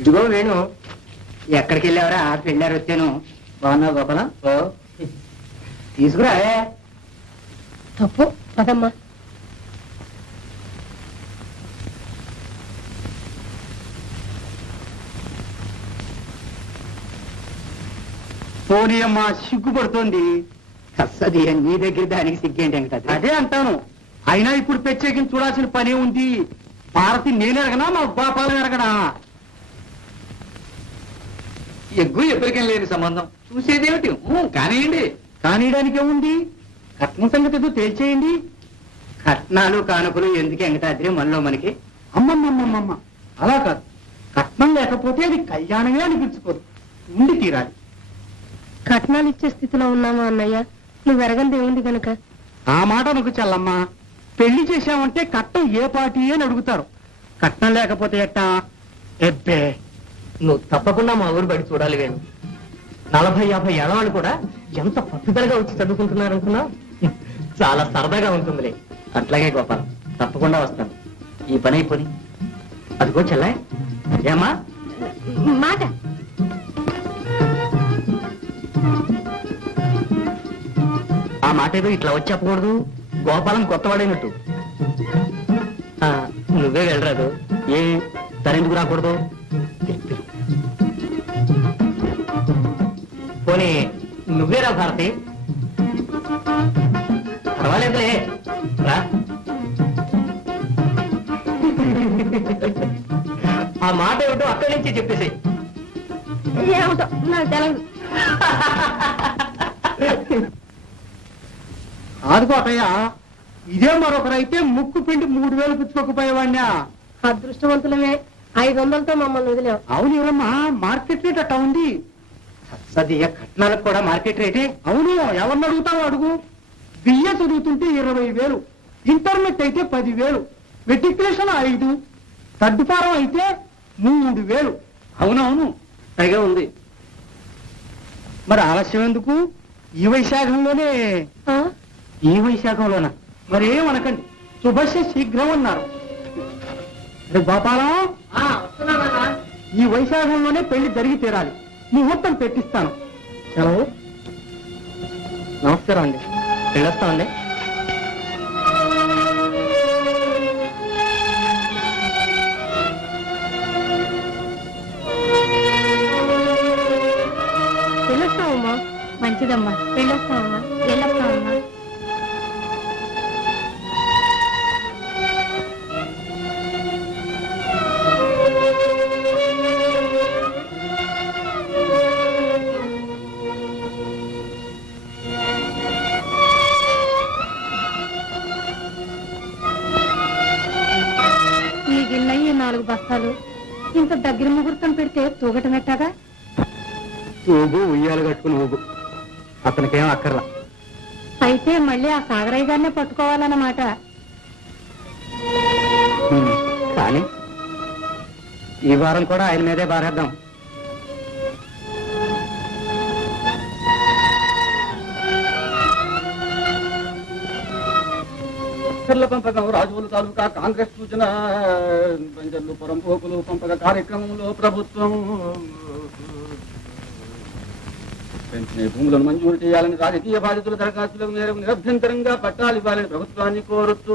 ఇదిగో వేణు, ఎక్కడికి వెళ్ళావరా? పెళ్ళారు వచ్చాను. బాగున్నావు గోపాల? తీసుకురా. తప్పు పదమ్మా. పోనీ అమ్మా, సిగ్గుపడుతోంది. అస్సది నీ దగ్గర దానికి సిగ్గేంటి వెంకట? అదే అంటాను. అయినా ఇప్పుడు ప్రత్యేకించి చూడాల్సిన పనే ఉంది. భారతి నేను ఎరగనా, మా గోపాలం ఎరగనా? ఎగ్గు ఎప్పటికేం లేని సంబంధం చూసేదేమిటి? కానివ్వండి. కానీయడానికే ఉంది. కట్నం సంగతి ఏదో తేల్చేయండి. కట్నాలు కానుకలు ఎందుకు వెంకటాద్రి మనలో మనకి? అమ్మమ్మమ్మమ్మ, అలా కాదు. కట్నం లేకపోతే అది కళ్యాణమే అనిపించుకోదు, ఉండి తీరాలి. కట్నాలు ఇచ్చే స్థితిలో ఉన్నామా అన్నయ్య? నువ్వు ఎరగంది ఏముంది కనుక. ఆ మాట అనుకు చల్లమ్మా. పెళ్లి చేశామంటే కట్నం ఏ పార్టీ అని అడుగుతారు. కట్నం లేకపోతే ఎట్టా? ఎబ్బే, నువ్వు తప్పకుండా మా ఊరు బయట చూడాలి వేణు. 40-50 ఏళ్ళ వాళ్ళు కూడా ఎంత పట్టుదలగా వచ్చి చదువుకుంటున్నారనుకున్నావు. చాలా సరదాగా ఉంటుందిలే. అట్లాగే గోపాలం, తప్పకుండా వస్తాను. ఈ పని అయిపోయి అదిగో చెల్లాయ్. ఏమా మాట ఆ మాట ఏదో ఇట్లా వచ్చి చెప్పకూడదు. గోపాలం కొత్తవాడైనట్టు. నువ్వే వెళ్ళరాదు. ఏ తరెందుకు రాకూడదు? పోనీ నువ్వేరా భారతి? పర్వాలేదులే రా. ఆ మాట ఏమిటో అక్కడి నుంచి చెప్పేసి. ఏమిటో నాకు తెలదు. ఆదుకోటయ్యా, ఇదే మరొకరైతే ముక్కు పిండి 3000 పుచ్చుకోకపోయేవాడినా. అదృష్టవంతులమే. 500తో మమ్మల్ని వదిలేవు. అవును ఎవరమ్మా, మార్కెట్ రేట్ అట్టా ఉంది. సద్య కట్నాలకు కూడా మార్కెట్ రేటే. అవును, ఎవరిని అడుగుతావు అడుగు. బియ్య చదువుతుంటే 20,000, ఇంటర్నెట్ అయితే 10,000, మెట్రికులేషన్ 5, సర్దుపారం అయితే 3,000. అవునవును, పైగా ఉంది. మరి ఆలస్యం ఎందుకు? ఈ వైశాఖంలోనే. ఈ వైశాఖంలోనా? మరేమనకండి, శుభస్య శీఘ్రం అన్నారు. గోపాలం, ఈ వైశాఖంలోనే పెళ్లి జరిగి తీరాలి. ముహూర్తం పెట్టిస్తాను. సెలవు. నమస్కారం అండి. వెళ్ళొస్తామండి. వెళ్ళొస్తామమ్మా. మంచిదమ్మా, వెళ్ళొస్తామమ్మా. వెళ్ళొస్తామమ్మా. మిగిలినయ్యి 4 బస్తాలు. ఇంత దగ్గర ముహూర్తం పెడితే తూగటం ఎట్టాగా? తూగు, ఉయ్యాలు కట్టుకుని ఊగు. అతనికేం అక్కర్లా. అయితే మళ్ళీ ఆ సాగరయ్య గారినే పట్టుకోవాలన్నమాట. కానీ ఈ వారం కూడా ఆయన మీదే బారేద్దాం. పంపకం రాజువులు తాలూకా కాంగ్రెస్ సూచన బంజర్లు పొరంపోకులు పంపక కార్యక్రమంలో ప్రభుత్వం వెంటనే భూములను మంజూరు చేయాలని, రాజకీయ బాధితుల దరఖాస్తులకు మేరకు నిరభ్యంతరంగా పట్టాలు ఇవ్వాలని ప్రభుత్వాన్ని కోరుతూ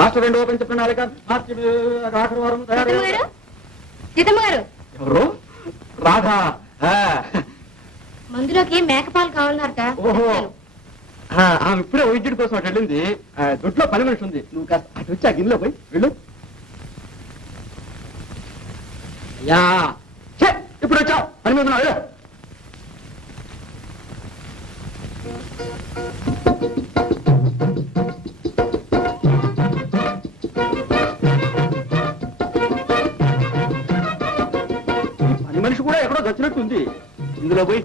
రాష్ట్ర 2వ పంచ ప్రణాళిక మార్చి ఆఖరి వారం తయారు. ఎవరు? రాధా. మందులోకి మేకపాలు కావాలన్నారట. ఓహో, ఆమె ఇప్పుడే వైద్యుడి కోసం అటు వెళ్ళింది. దొడ్లో పని మనిషి ఉంది. నువ్వు కాస్త అటు వచ్చి ఆ గిన్నెలో పోయి వెళ్ళు. యా, ఇప్పుడు వచ్చావు పని మీద వెళ్ళు. పని మనిషి కూడా ఎక్కడో వచ్చినట్టుంది. ఇందులో పోయి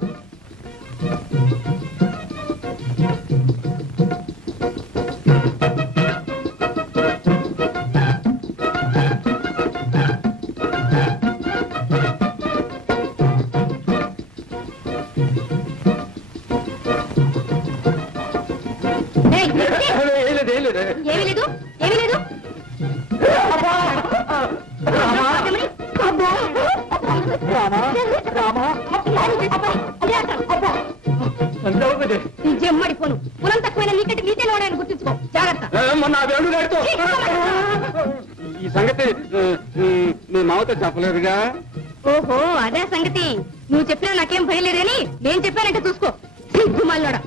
నాతో చెప్పలేదుగా. ఓహో అదే సంగతి. నువ్వు చెప్పినా నాకేం భయం లేదని నేను చెప్పానంటే చూసుకో. సిగ్గు మల్లోడా.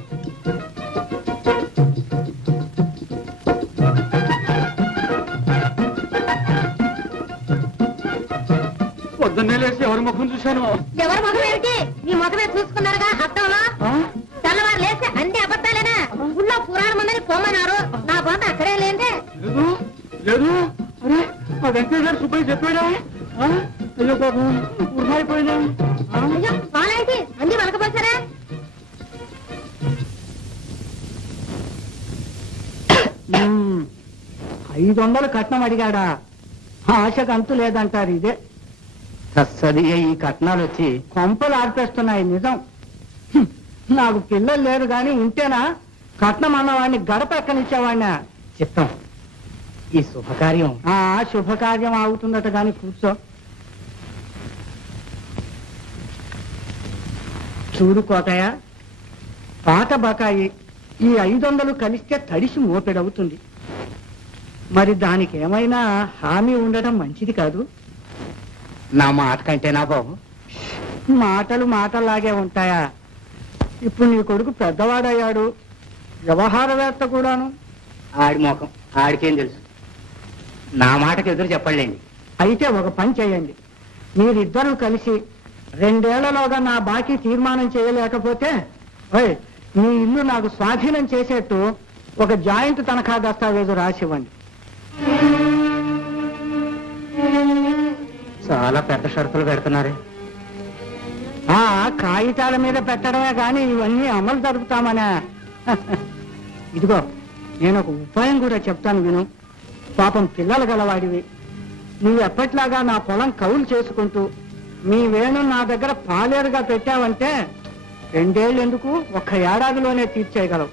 పొద్దున్నే లేచి ఎవరి ముఖం చూశాను? ఎవరి ముఖం ఏమిటి? నీ ముఖమే చూసుకున్నారుగా అర్థంలో. తెల్లవారు లేస్తే అన్ని అబద్ధాలేనా? ఊళ్ళో పురాణం ఉందని పొమ్మన్నారు. నా బాధ అక్కడే లేదే. లేదు లేదు. అరే ఆ వెంకయ్య గారు సుబ్బయ్య చెప్పాడా? అయ్యో బాబు ఉరిమైపోయినా. అయ్యో వాళ్ళేంటి అన్ని వలకపోసారా? 500 కట్నం అడిగాడా? ఆశకు అంతు లేదంటారు. ఇదే సది. ఈ కట్నాలు వచ్చి కొంపలు ఆర్పేస్తున్నాయి. నిజం. నాకు పిల్లలు లేరు గాని ఉంటేనా కట్నం అన్నవాడిని గడప ఎక్కనిచ్చేవాడినా. చిత్తం. ఈ శుభకార్యం శుభకార్యం ఆగుతుందట గాని కూర్చో. చూడు కోటయ్య, పాత బకాయి ఈ 500 కలిస్తే తడిసి మోపెడవుతుంది. మరి దానికి ఏమైనా హామీ ఉండడం మంచిది కాదు. నా మాట కంటేనా బాబు? మాటలు మాటల్లాగే ఉంటాయా? ఇప్పుడు నీ కొడుకు పెద్దవాడయ్యాడు, వ్యవహారవేత్త కూడాను. ఆడి మోకం ఆడికేం తెలుసు. నా మాటకు ఎదురు చెప్పండి. అయితే ఒక పని చేయండి. మీరిద్దరూ కలిసి 2 ఏళ్లలోగా నా బాకీ తీర్మానం చేయలేకపోతే మీ ఇల్లు నాకు స్వాధీనం చేసేట్టు ఒక జాయింట్ తనఖా దస్తావేజు రాసివ్వండి. చాలా పెద్ద షరతులు పెడుతున్నారే. కాగితాల మీద పెట్టడమే గాని ఇవన్నీ అమలు జరుపుతామనే. ఇదిగో నేను ఒక ఉపాయం కూడా చెప్తాను విను. పాపం పిల్లలు గలవాడివి. నువ్వు ఎప్పట్లాగా నా పొలం కౌలు చేసుకుంటూ మీ వేణు నా దగ్గర పాలేరుగా పెట్టావంటే 2 ఏళ్ళు ఎందుకు 1 ఏడాదిలోనే తీర్చేయగలవు.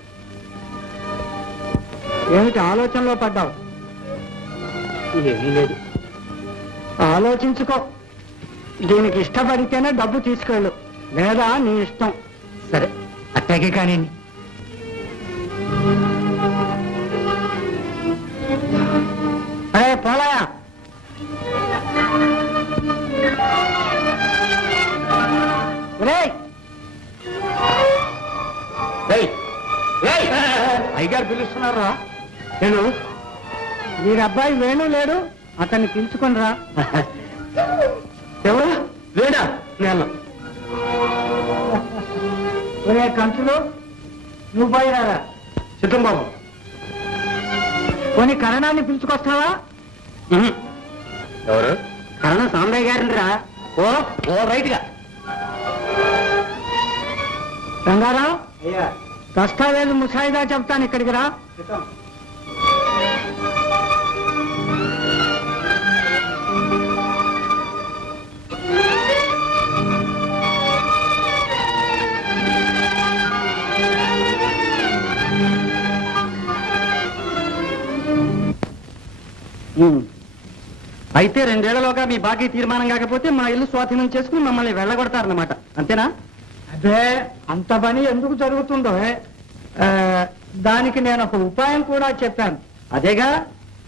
ఏమిటి ఆలోచనలో పడ్డావు? ఏమీ లేదు. ఆలోచించుకో. దీనికి ఇష్టపడితేనే డబ్బు తీసుకెళ్ళు, లేదా నీ ఇష్టం. సరే అట్టాగే కానీ. అరే పోలాయా, అయ్యగారు పిలుస్తున్నారా? నేను వీరి అబ్బాయి వేణు లేడు, అతన్ని పిలుచుకొని రా. ఎవరు లేడా? నేను ఒరే కంచులు, నువ్వు పోయిరారా. చిత్తం బాబు. కొన్ని కరణాన్ని పిలుచుకొస్తావా? ఎవరు? కరణం సాంబయ్య గారిని రా. ఓ ఓ రైట్ గా. రంగారావు, దస్తావేజు ముసాయిదా చెప్తాను, ఇక్కడికి రా. అయితే 2 ఏళ్లలోగా మీ బాకీ తీర్మానం కాకపోతే మా ఇల్లు స్వాధీనం చేసుకుని మమ్మల్ని వెళ్ళగొడతారన్నమాట, అంతేనా? అదే అంత పని ఎందుకు జరుగుతుందో దానికి నేను ఒక ఉపాయం కూడా చెప్పాను. అదేగా,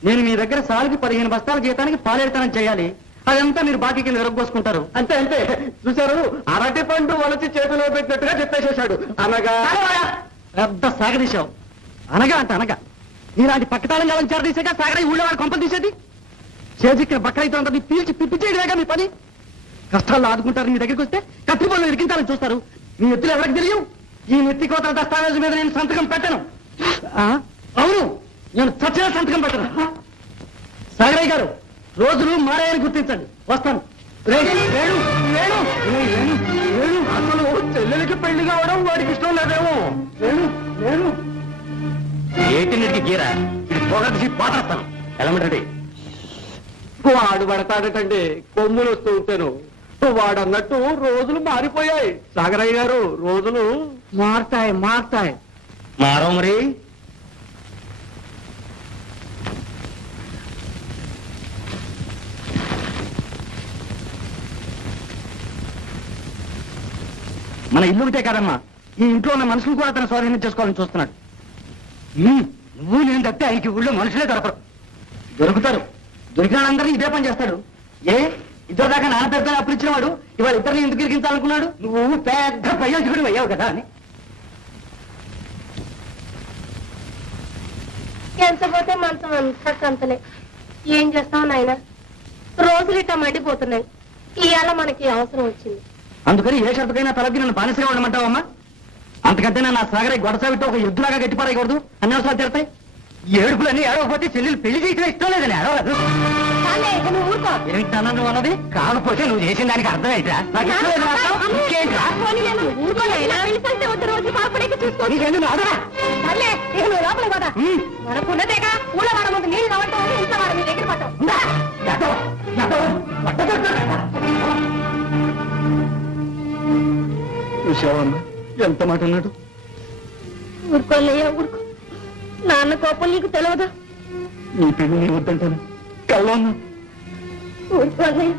నేను మీ దగ్గర సాలుకి 15 బస్తాల జీతానికి పాలేరుతనం చేయాలి. అదంతా మీరు బాకీ కింద విరగొసుకుంటారు. అంతే అంతే. చూశారు, అరటి పండు వలచి చేతిలో పెట్టినట్టుగా చెప్పేసేశాడు. అనగా పెద్ద సాగదీశావు. అనగా అంట అనగా ఇలాంటి పక్కతాళం కాలం చేరదీసాక సాగరై ఊళ్ళో వాడు కొంపలు తీసేది. చేజిక్కిన బక్కరైతే అంతా పిలిచి పిప్పి చేయడమేగా మీ పని. కష్టాల్లో ఆదుకుంటారు, మీ దగ్గరికి వస్తే కత్తి పనులు ఇరికించాలని చూస్తారు. మీ ఎత్తులు ఎవరికి తెలియవు. ఈ నెత్తి కోతల దస్తావేజు మీద నేను సంతకం పెట్టను. అవును, నేను చచ్చిన సంతకం పెట్టను. సాగరయ్య గారు, రోజులు మారాయని గుర్తించండి. వస్తాను. అసలు చెల్లెలకి పెళ్లి కావడం వాడికి ఇష్టం లేదేమో. ఏటిన్నిటికి గీరా ఇది పొగసి పాటేస్తాను. ఎలామంటే వాడు పడతాడటండి, కొమ్ములు వస్తూ ఉంటాను. వాడన్నట్టు రోజులు మారిపోయాయి సాగరయ్య గారు. రోజులు మారుతాయి మారుతాయి. మారో మరి. మన ఇల్లు ఒకటే కాదమ్మా, ఈ ఇంట్లో ఉన్న మనుషులు కూడా తన స్వాధీనం చేసుకోవాలని చూస్తున్నాడు. నువ్వు నేను తప్పితే ఆయనకి ఊళ్ళో మనుషులే దొరకరు. దొరుకుతారు. దొరికిన వాళ్ళందరినీ ఇదే పని చేస్తాడు. ఏ ఇద్దరు దాకా నాన్న పెద్ద అప్పులు ఇచ్చినవాడు ఇవాళ ఇద్దరిని ఎందుకు ఇరికించాలనుకున్నాడు? నువ్వు పెద్ద ప్రయోజకుడు అయ్యావు కదా అని. ఎంత పోతే మంచం అంతా కంతలే. ఏం చేస్తావు నాయన, రోజులు ఇట్లా మండిపోతున్నాయి. ఇవాళ మనకి అవసరం వచ్చింది. అందుకని ఏ షరతుకైనా తలకి నన్ను బానిసగా ఉండమంటావమ్మా? అంతకంటే నా సాగరే గొడసావితో ఒక యుద్ధలాగా గట్టిపారేయకూడదు. అన్ని అవసరాలు తీరుతాయి. ఏడుపులన్నీ ఏడవకపోతే చెల్లెలు పెళ్లి చేయడం ఇష్టం లేదని ఏడవలేదు. నువ్వు ఊరుకో. ఏమిటాను నువ్వు అన్నది? కాకపోతే నువ్వు చేసిన దానికి అర్థం ఏంట్రా? నాకు ఇష్టం లేదు మాత్రం ఇంకేంట్రా? రోజు పాపడేకి చూసుకో. నీకేంటి నాదరా? సర్లే, ఇక నువ్వు లోపల పోదా. మనకున్నదేగా ఊళ్ళ వాడ ముందు నీళ్ళు కావటం ఇంత వాడ మీ దగ్గర పట్టం. చూసావమ్మా ఎంత మాట అన్నాడు? ఊరుకోలేయా ఊరుకో. నాన్న కోపం నీకు తెలియదా? నీ పెళ్లి నీ వద్దంటాను కల్లో ఉన్నా. ఊరుకోలేయ,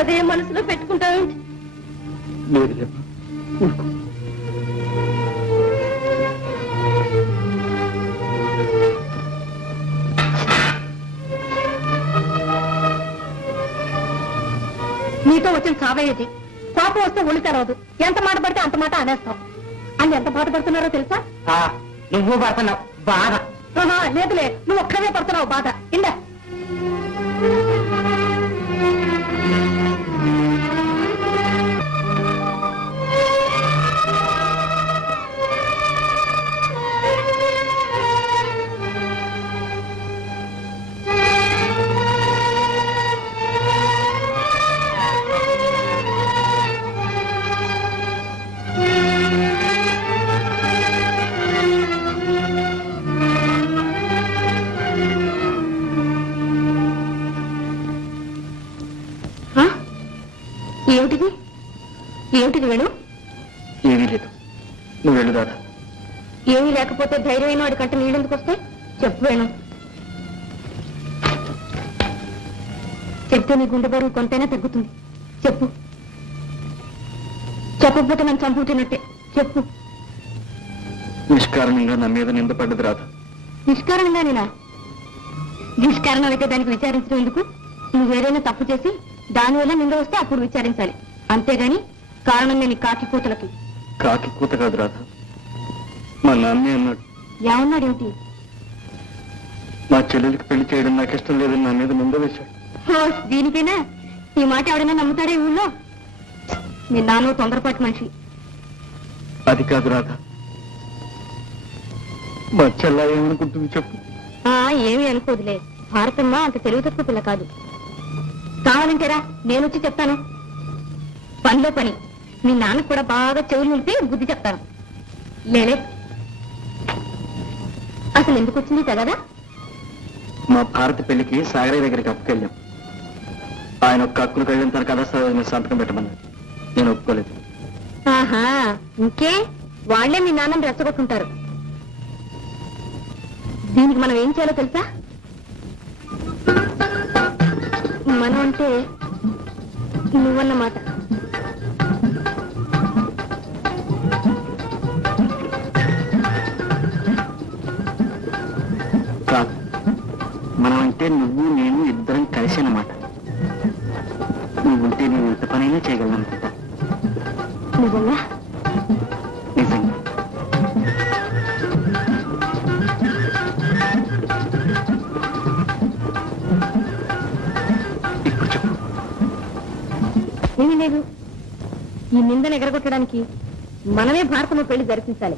అదే మనసులో పెట్టుకుంటావేంటి? లేదు లేమ్మా, ఊరుకో. నీతో వచ్చిన చావేది. కోపం వస్తే ఒళ్ళు తెరవదు. ఎంత మాట పడితే అంత మాట అనేస్తాం. అని ఎంత బాధపడుతున్నారో తెలుసా? నువ్వు పడుతున్నావు బాధ. లేదులే, నువ్వు ఒక్కడే పడుతున్నావు బాధ. ఇందా ఏమిటిది? ఏమిటిది వేణు? ఏమీ లేదు, నువ్వు వెళ్ళు దాదా. ఏమీ లేకపోతే ధైర్యమైన వాడి కంటే నీళ్ళెందుకు వస్తాయి? చెప్పు వేణు. చెప్తే నీ గుండె బరువు కొంతైనా తగ్గుతుంది. చెప్పు. చెప్పకపోతే నన్ను చంపుతున్నట్టే. చెప్పు. నిష్కారణంగా నా మీద నిందపడ్డది రాదా? నిష్కారణంగా నేనా? నిష్కారణం అయితే దానికి విచారించడం ఎందుకు? నువ్వు ఏదైనా తప్పు చేసి దానివల్ల నింద వస్తే అప్పుడు విచారించాలి. అంతేగాని కారణంగా నీ కాకి కూతలకి. కాకి కూత కాదు రాధా, మా నాన్నే అన్నాడు. ఏమన్నాడేమిటి? మా చెల్లెలికి పెళ్లి చేయడం నాకు ఇష్టం లేదని నా మీద నింద వేశాడు. దీనికైనా ఈ మాట ఎవడైనా నమ్ముతాడే ఊళ్ళో? మీ నాన్న తొందరపాటు మనిషి. అది కాదు రాధా, మా చెల్ల ఏమనుకుంటుంది చెప్పు. ఏమీ అనుకోదులే. భారతమ్మ అంత తెలివి తక్కువ పిల్ల కాదు. కావాలంటారా నేను వచ్చి చెప్తాను. పనిలో పని మీ నాన్నకు కూడా బాగా చెవులు నిలిపి బుద్ధి చెప్తాను. లేలే, అసలు ఎందుకు వచ్చింది కదా? మా భారత పెళ్లికి సాగరయ్య దగ్గరికి అప్పుకెళ్ళాం. ఆయన ఒక్క అక్కులు కలిగిన తన కథ సంతకం పెట్టమన్నాడు. నేను ఒప్పుకోలేదు. ఆహా, ఇంకే వాళ్లే మీ నాన్నని రెచ్చగొట్టుంటారు. దీనికి మనం ఏం చేయాలో తెలుసా? మనం అంటే నువ్వన్నమాట. కాదు, మనం అంటే నువ్వు నేను ఇద్దరం కలిసి అన్నమాట. నువ్వుంటే నేను ఎంత పనైనా చేయగలను అనుకుంటా. నిజంగా? నిజంగా. ఇప్పుడు చెప్పు. ఏమీ లేదు. ఈ నిందను ఎగరగొట్టడానికి మనమే భారతంలో పెళ్లి జరిపించాలి.